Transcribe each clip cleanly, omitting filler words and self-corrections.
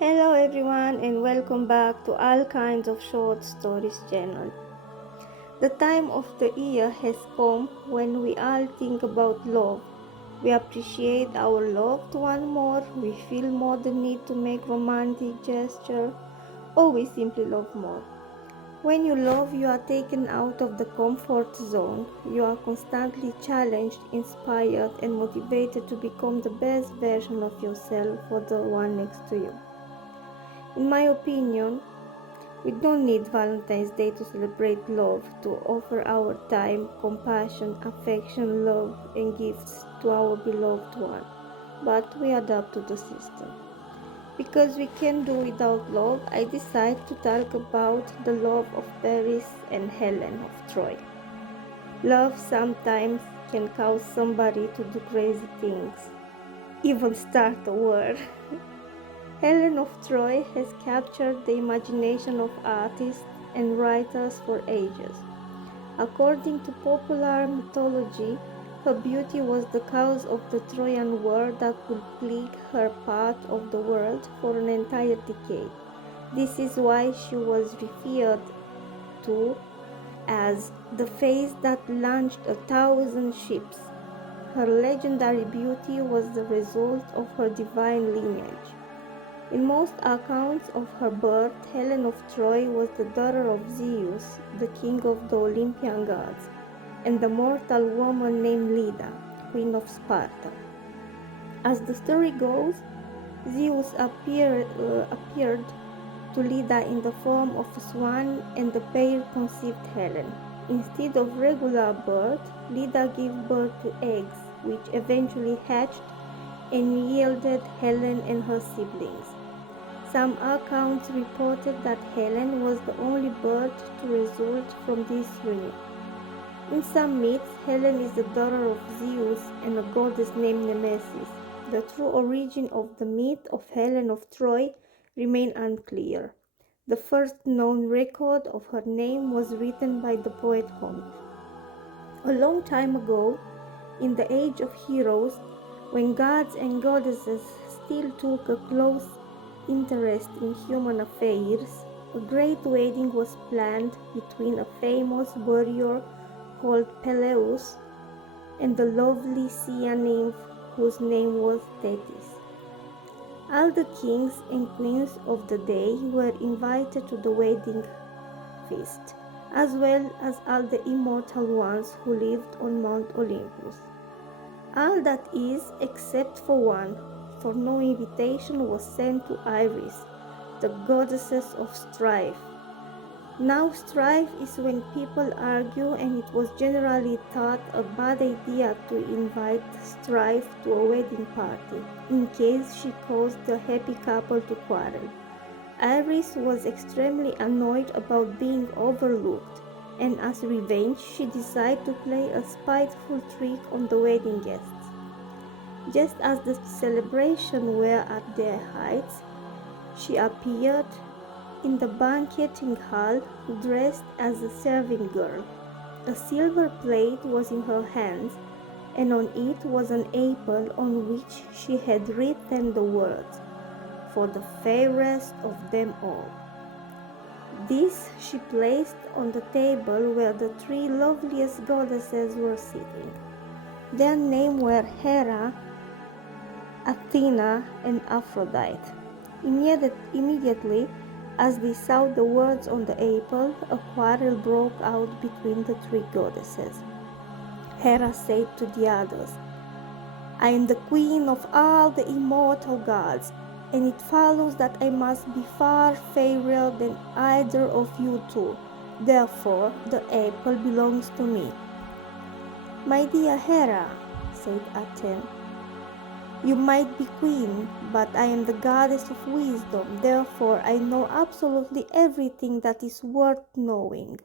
Hello everyone and welcome back to All Kinds of Short Stories channel. The time of the year has come when we all think about love. We appreciate our loved one more, we feel more the need to make romantic gesture, or we simply love more. When you love, you are taken out of the comfort zone. You are constantly challenged, inspired, and motivated to become the best version of yourself for the one next to you. In my opinion, we don't need Valentine's Day to celebrate love, to offer our time, compassion, affection, love, and gifts to our beloved one, but we adapt to the system. Because we can do without love, I decide to talk about the love of Paris and Helen of Troy. Love sometimes can cause somebody to do crazy things, even start a war. Helen of Troy has captured the imagination of artists and writers for ages. According to popular mythology, her beauty was the cause of the Trojan War that would plague her part of the world for an entire decade. This is why she was referred to as the face that launched 1,000 ships. Her legendary beauty was the result of her divine lineage. In most accounts of her birth, Helen of Troy was the daughter of Zeus, the king of the Olympian gods, and the mortal woman named Leda, queen of Sparta. As the story goes, Zeus appeared to Leda in the form of a swan, and the pair conceived Helen. Instead of regular birth, Leda gave birth to eggs, which eventually hatched and yielded Helen and her siblings. Some accounts reported that Helen was the only bird to result from this union. In some myths, Helen is the daughter of Zeus and a goddess named Nemesis. The true origin of the myth of Helen of Troy remains unclear. The first known record of her name was written by the poet Homer. A long time ago, in the age of heroes, when gods and goddesses still took a close interest in human affairs, a great wedding was planned between a famous warrior called Peleus and the lovely sea nymph whose name was Thetis. All the kings and queens of the day were invited to the wedding feast, as well as all the immortal ones who lived on Mount Olympus. All that is, except for one, for no invitation was sent to Iris, the goddesses of strife. Now strife is when people argue, and it was generally thought a bad idea to invite strife to a wedding party, in case she caused the happy couple to quarrel. Iris was extremely annoyed about being overlooked, and as revenge she decided to play a spiteful trick on the wedding guests. Just as the celebration were at their heights, she appeared in the banqueting hall dressed as a serving girl. A silver plate was in her hands, and on it was an apple on which she had written the words, "For the fairest of them all." This she placed on the table where the three loveliest goddesses were sitting. Their names were Hera, Athena, and Aphrodite. Immediately, as they saw the words on the apple, a quarrel broke out between the three goddesses. Hera said to the others, "I am the queen of all the immortal gods, and it follows that I must be far fairer than either of you two. Therefore, the apple belongs to me." "My dear Hera," said Athena, "you might be queen, but I am the goddess of wisdom, therefore I know absolutely everything that is worth knowing.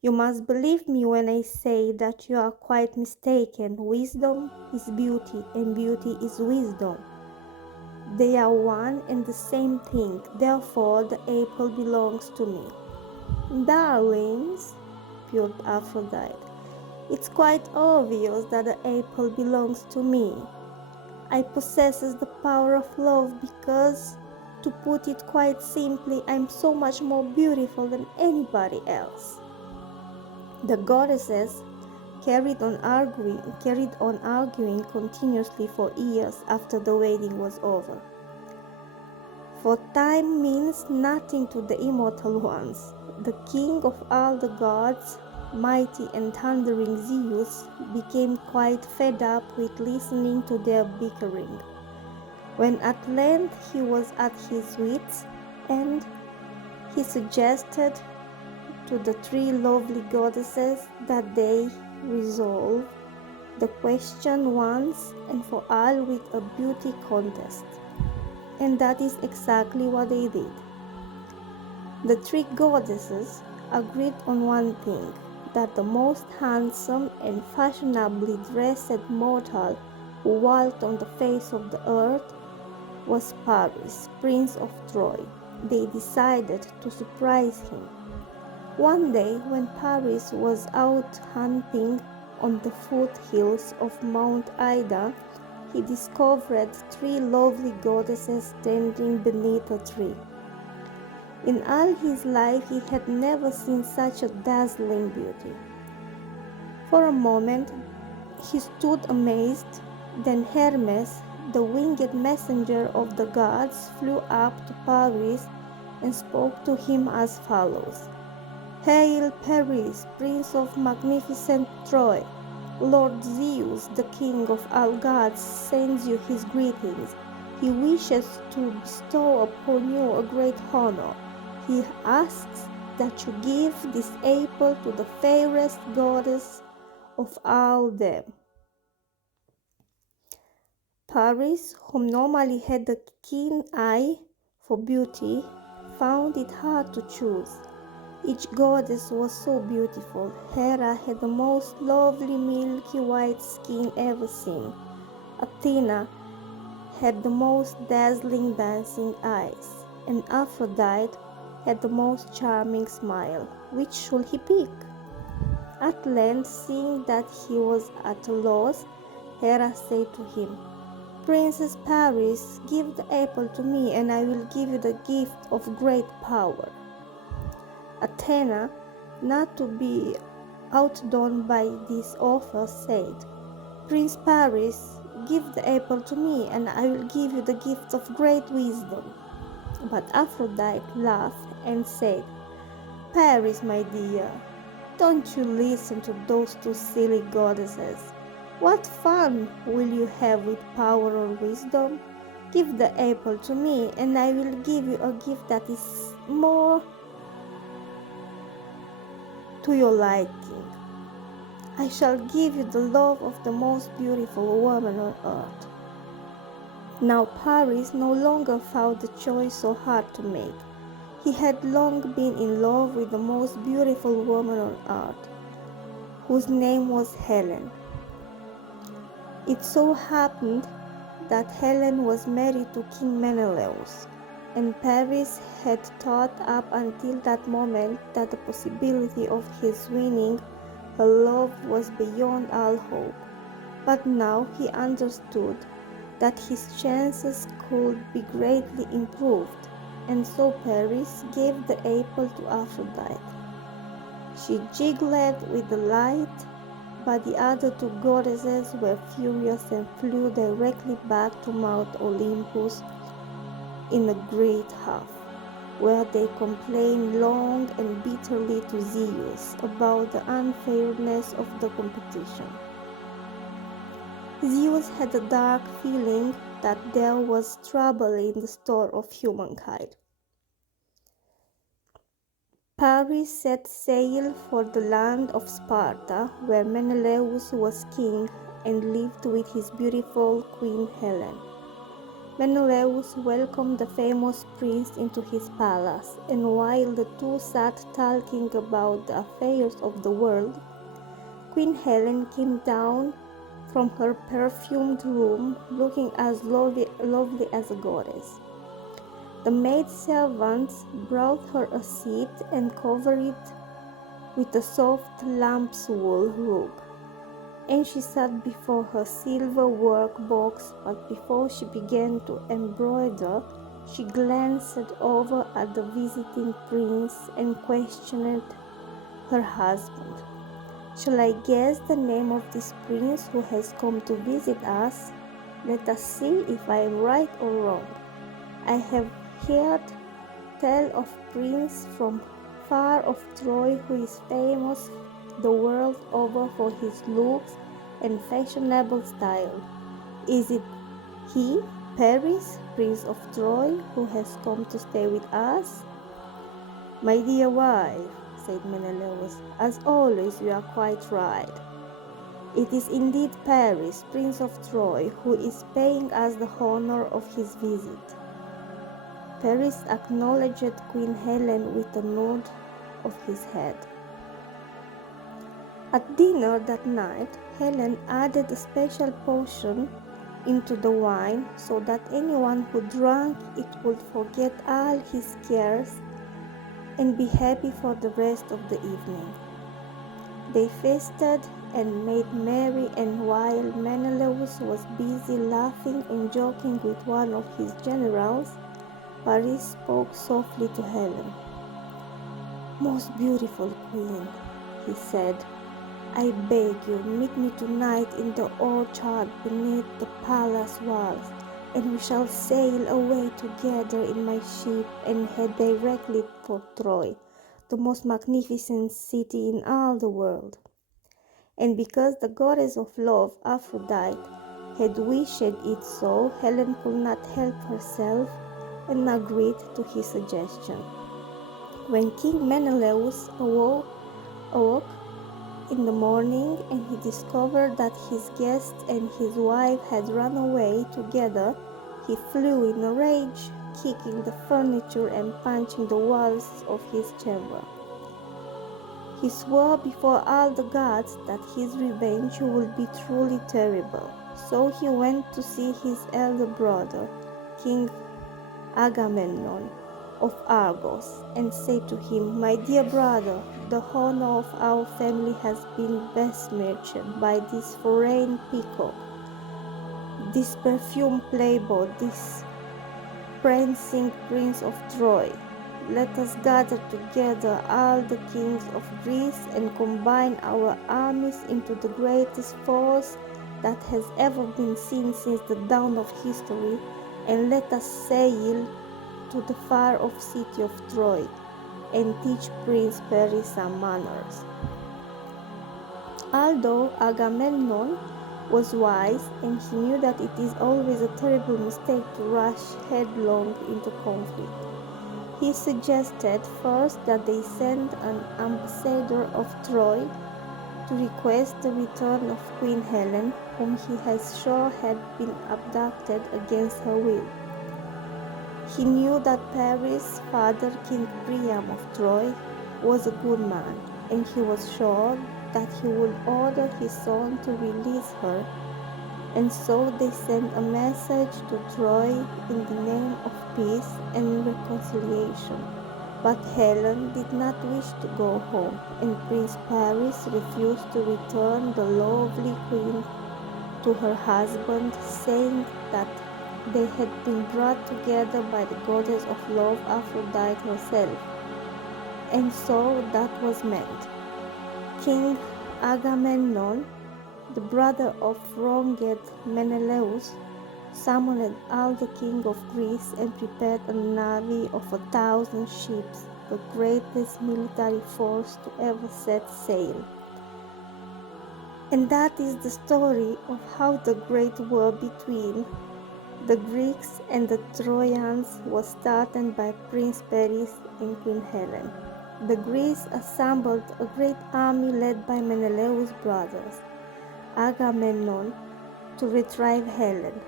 You must believe me when I say that you are quite mistaken. Wisdom is beauty, and beauty is wisdom. They are one and the same thing, therefore the apple belongs to me." "Darlings," purred Aphrodite, "it's quite obvious that the apple belongs to me. I possess the power of love because To put it quite simply, I'm so much more beautiful than anybody else. The goddesses carried on arguing continuously for years after the wedding was over. For time means nothing to the immortal ones. The king of all the gods, mighty and thundering Zeus, became quite fed up with listening to their bickering. When at length he was at his wits' end, he suggested to the three lovely goddesses that they resolve the question once and for all with a beauty contest. And that is exactly what they did. The three goddesses agreed on one thing, that the most handsome and fashionably dressed mortal who walked on the face of the earth was Paris, Prince of Troy. They decided to surprise him. One day, when Paris was out hunting on the foothills of Mount Ida, he discovered three lovely goddesses standing beneath a tree. In all his life, he had never seen such a dazzling beauty. For a moment, he stood amazed. Then Hermes, the winged messenger of the gods, flew up to Paris and spoke to him as follows: "Hail, Paris, Prince of magnificent Troy! Lord Zeus, the king of all gods, sends you his greetings. He wishes to bestow upon you a great honor. He asks that you give this apple to the fairest goddess of all them." Paris, whom normally had a keen eye for beauty, found it hard to choose. Each goddess was so beautiful. Hera had the most lovely milky white skin ever seen. Athena had the most dazzling dancing eyes. And Aphrodite had the most charming smile. Which should he pick? At length, seeing that he was at a loss, Hera said to him, "Princess Paris, give the apple to me, and I will give you the gift of great power." Athena, not to be outdone by this offer, said, "Prince Paris, give the apple to me, and I will give you the gift of great wisdom." But Aphrodite laughed and said, "Paris, my dear, don't you listen to those two silly goddesses. What fun will you have with power or wisdom? Give the apple to me, and I will give you a gift that is more to your liking. I shall give you the love of the most beautiful woman on earth." Now Paris no longer found the choice so hard to make. He had long been in love with the most beautiful woman on earth, whose name was Helen. It so happened that Helen was married to King Menelaus, and Paris had thought up until that moment that the possibility of his winning her love was beyond all hope. But now he understood that his chances could be greatly improved, and so Paris gave the apple to Aphrodite. She giggled with delight, but the other two goddesses were furious and flew directly back to Mount Olympus in a great huff, where they complained long and bitterly to Zeus about the unfairness of the competition. Zeus had a dark feeling that there was trouble in the store of humankind. Paris set sail for the land of Sparta, where Menelaus was king and lived with his beautiful queen Helen. Menelaus welcomed the famous prince into his palace, and while the two sat talking about the affairs of the world, Queen Helen came down from her perfumed room, looking as lovely as a goddess. The maidservants brought her a seat and covered it with a soft lamb's wool rug, and she sat before her silver work box. But before she began to embroider, She glanced over at the visiting prince and questioned her husband. "Shall I guess the name of this prince who has come to visit us? Let us see if I am right or wrong. I have heard tell of prince from far off Troy who is famous the world over for his looks and fashionable style. Is it he, Paris, Prince of Troy, who has come to stay with us?" "My dear wife," said Menelaus, "as always you are quite right. It is indeed Paris, Prince of Troy, who is paying us the honor of his visit." Paris acknowledged Queen Helen with a nod of his head. At dinner that night, Helen added a special potion into the wine so that anyone who drank it would forget all his cares and be happy for the rest of the evening. They feasted and made merry, and while Menelaus was busy laughing and joking with one of his generals, Paris spoke softly to Helen. "Most beautiful queen," he said, "I beg you, meet me tonight in the orchard beneath the palace walls, and we shall sail away together in my ship and head directly for Troy, the most magnificent city in all the world." And because the goddess of love, Aphrodite, had wished it so, Helen could not help herself and agreed to his suggestion. When King Menelaus awoke in the morning and he discovered that his guest and his wife had run away together, he flew in a rage, kicking the furniture and punching the walls of his chamber. He swore before all the gods that his revenge would be truly terrible. So he went to see his elder brother, King Agamemnon of Argos, and said to him, "My dear brother, the honor of our family has been besmirched by this foreign peacock, this perfumed playboy, this prancing prince of Troy. Let us gather together all the kings of Greece and combine our armies into the greatest force that has ever been seen since the dawn of history, and let us sail to the far-off city of Troy and teach Prince Paris some manners." Although Agamemnon was wise and he knew that it is always a terrible mistake to rush headlong into conflict, he suggested first that they send an ambassador of Troy to request the return of Queen Helen, whom he was sure had been abducted against her will. He knew that Paris' father, King Priam of Troy, was a good man, and he was sure that he would order his son to release her, and so they sent a message to Troy in the name of peace and reconciliation. But Helen did not wish to go home, and Prince Paris refused to return the lovely queen to her husband, saying that they had been brought together by the goddess of love, Aphrodite herself. And so that was meant. King Agamemnon, the brother of wronged Menelaus, summoned all the king of Greece and prepared a navy of 1,000 ships, the greatest military force to ever set sail. And that is the story of how the great war between the Greeks and the Trojans was started by Prince Paris and Queen Helen. The Greeks assembled a great army led by Menelaus' brothers, Agamemnon, to retrieve Helen.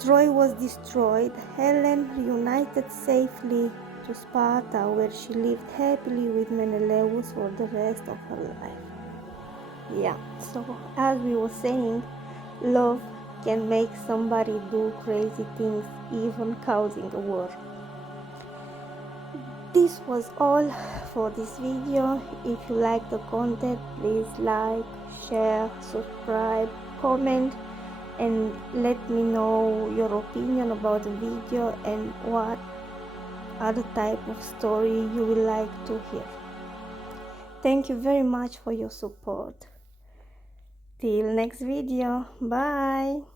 Troy was destroyed, Helen reunited safely to Sparta, where she lived happily with Menelaus for the rest of her life. Yeah, so as we were saying, love can make somebody do crazy things, even causing a war. This was all for this video. If you like the content, please like, share, subscribe, comment, and let me know your opinion about the video and what other type of story you would like to hear. Thank you very much for your support. Till next video. Bye.